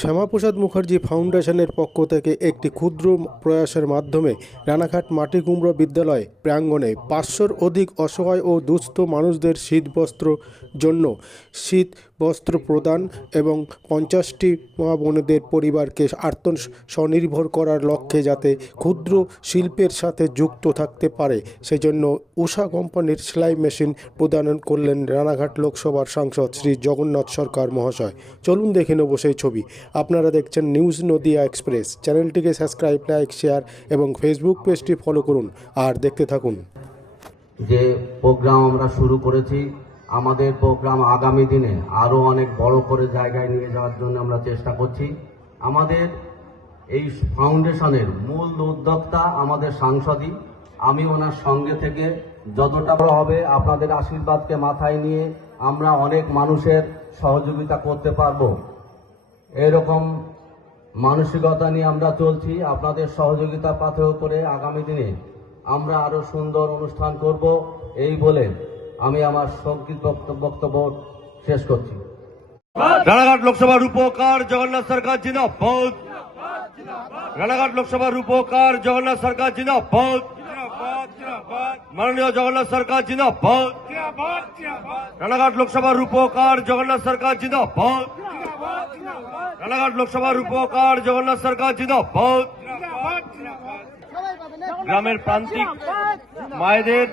শ্যামাপ্রসাদ মুখার্জি ফাউন্ডেশনের পক্ষ থেকে একটি ক্ষুদ্র প্রয়াসের মাধ্যমে রানাঘাট মাটিকুমড়া বিদ্যালয় প্রাঙ্গণে 500-র অধিক অসহায় ও দুস্থ মানুষদের শীতবস্ত্র জন্য শীত বস্ত্র প্রদান এবং 50টি মা বোনেদের পরিবারকে আত্মস্বনির্ভর করার লক্ষ্যে যাতে ক্ষুদ্র শিল্পের সাথে যুক্ত থাকতে পারে সেজন্য উষা কোম্পানির সেলাই মেশিন প্রদান করলেন রানাঘাট লোকসভার সাংসদ শ্রী জগন্নাথ সরকার মহাশয়। চলুন দেখে নেব সেই ছবি। আপনারা দেখছেন নিউজ নদিয়া এক্সপ্রেস। চ্যানেলটিকে সাবস্ক্রাইব, লাইক, শেয়ার এবং ফেসবুক পেজটি ফলো করুন আর দেখতে থাকুন। যে প্রোগ্রাম আমরা শুরু করেছি, আমাদের প্রোগ্রাম আগামী দিনে আরো অনেক বড় করে জায়গায় নিয়ে যাওয়ার জন্য আমরা চেষ্টা করছি। আমাদের এই ফাউন্ডেশনের মূল উদ্যোক্তা আমাদের সাংসদই। আমি ওনার সঙ্গে থেকে যতটা বড় হবে আপনাদের আশীর্বাদকে মাথায় নিয়ে আমরা অনেক মানুষের সহযোগিতা করতে পারবো, এরকম মানসিকতা নিয়ে আমরা চলছি। আপনাদের সহযোগিতা পাথেয় করে আগামী দিনে আমরা আরো সুন্দর অনুষ্ঠান করব, এই বলে আমি আমার সংক্ষিপ্ত বক্তব্য শেষ করছি। রানাঘাট লোকসভা রূপকার জগন্নাথ সরকার জিন্দাবাদ। রানাঘাট লোকসভা রূপকার জগন্নাথ সরকার জিন্দাবাদ। মাননীয় জগন্নাথ সরকার জিন্দাবাদ। রানাঘাট লোকসভা রূপকার জগন্নাথ সরকার জিন্দাবাদ। রানাঘাট লোকসভা রূপকার জগন্নাথ সরকার জিন্দাবাদ। গ্রামের প্রান্তিক মায়েদের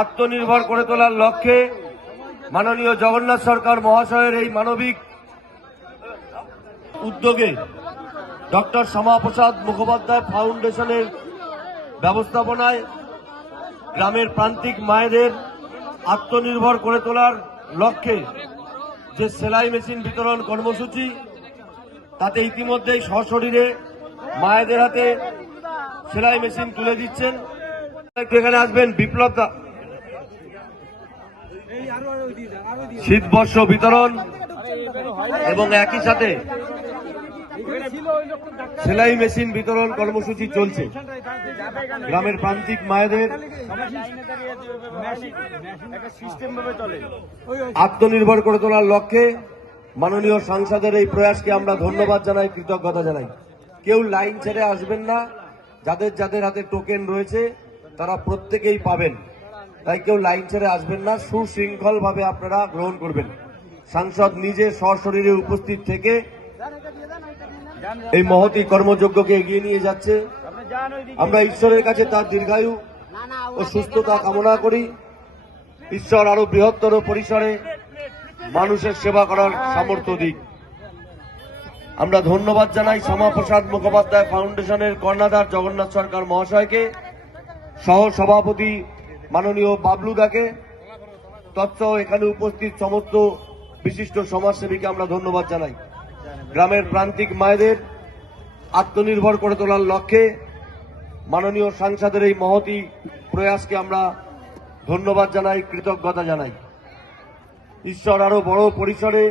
আত্মনির্ভর করে তোলার লক্ষ্যে মাননীয় জগন্নাথ সরকার মহাশয়ের এই মানবিক উদ্যোগে ডক্টর শ্যামাপ্রসাদ মুখোপাধ্যায় ফাউন্ডেশনের ব্যবস্থাপনায় গ্রামের প্রান্তিক মায়েদের আত্মনির্ভর করে তোলার লক্ষ্যে যে সেলাই মেশিন বিতরণ কর্মসূচি, তাতে ইতিমধ্যেই সশরীরে মায়েদের হাতে সেলাই মেশিন তুলে দিচ্ছেন। এখানে আসবেন বিপ্লব দা। শীতবস্ত্র বিতরণ এবং একই সাথে সেলাই মেশিন বিতরণ কর্মসূচি চলছে। গ্রামের প্রান্তিক মায়েদের আত্মনির্ভর করে তোলার লক্ষ্যে মাননীয় সাংসদের এই প্রয়াসকে আমরা ধন্যবাদ জানাই, কৃতজ্ঞতা জানাই। কেউ লাইন ছেড়ে আসবেন না, যাদের যাদের হাতে টোকেন রয়েছে তারা প্রত্যেকেই পাবেন, তাই কেউ লাইন ছেড়ে আসবেন না, সুশৃঙ্খল ভাবে আপনারা গ্রহণ করবেন। সাংসদ নিজে সশরীরে উপস্থিত থেকে এই মহতী কর্মযজ্ঞকে এগিয়ে নিয়ে যাচ্ছে। আমরা ঈশ্বরের কাছে তার দীর্ঘায়ু ও সুস্থতা কামনা করি। ঈশ্বর আরো বৃহত্তর পরিসরে মানুষের সেবা করার সামর্থ্য দিক। আমরা ধন্যবাদ জানাই শ্যামাপ্রসাদ মুখোপাধ্যায় ফাউন্ডেশনের কর্ণধার জগন্নাথ সরকার মহাশয়কে, সহ সভাপতি মাননীয় বাবলুদাকে, তৎসহ এখানে উপস্থিত সমস্ত বিশিষ্ট সমাজসেবীকে আমরা ধন্যবাদ জানাই। গ্রামের প্রান্তিক মায়েদের আত্মনির্ভর করে তোলার লক্ষ্যে মাননীয় সাংসদের এই মহতী প্রয়াসকে আমরা ধন্যবাদ জানাই, কৃতজ্ঞতা জানাই। ঈশ্বর আরো বড় পরিসরে,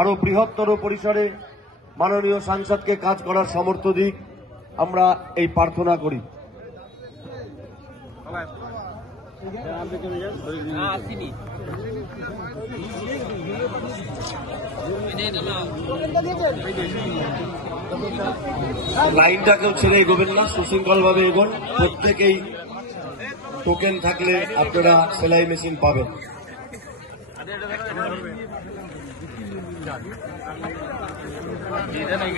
আরো বৃহত্তর পরিসরে মাননীয় সাংসদকে কাজ করার সামর্থ্য দিক, আমরা এই প্রার্থনা করি। লাইনটা কেউ ছেড়ে এগোবেন না, সুশৃঙ্খল ভাবে এগোন। প্রত্যেকেই টোকেন থাকলে আপনারা সেলাই মেশিন পাবেন।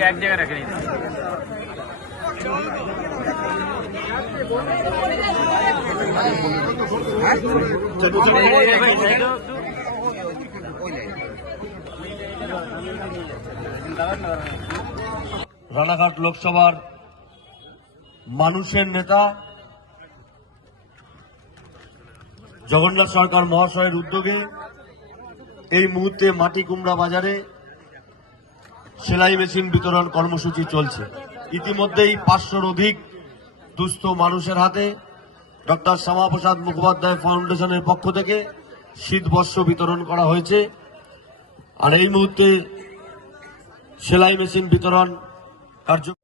এক জায়গায় রাখেন। রানাঘাট লোকসভার মানুষের নেতা জগন্নাথ সরকার মহাশয়ের উদ্যোগে এই মুহূর্তে মাটিকুমড়া বাজারে সেলাই মেশিন বিতরণ কর্মসূচি চলছে। ইতিমধ্যেই 500-র অধিক দুস্থ মানুষের হাতে ডক্টর শ্যামাপ্রসাদ মুখোপাধ্যায় ফাউন্ডেশনের পক্ষ থেকে শীতবস্ত্র বিতরণ করা হয়েছে। আর এই মুহূর্তে সেলাই মেশিন বিতরণ কার্যক্রম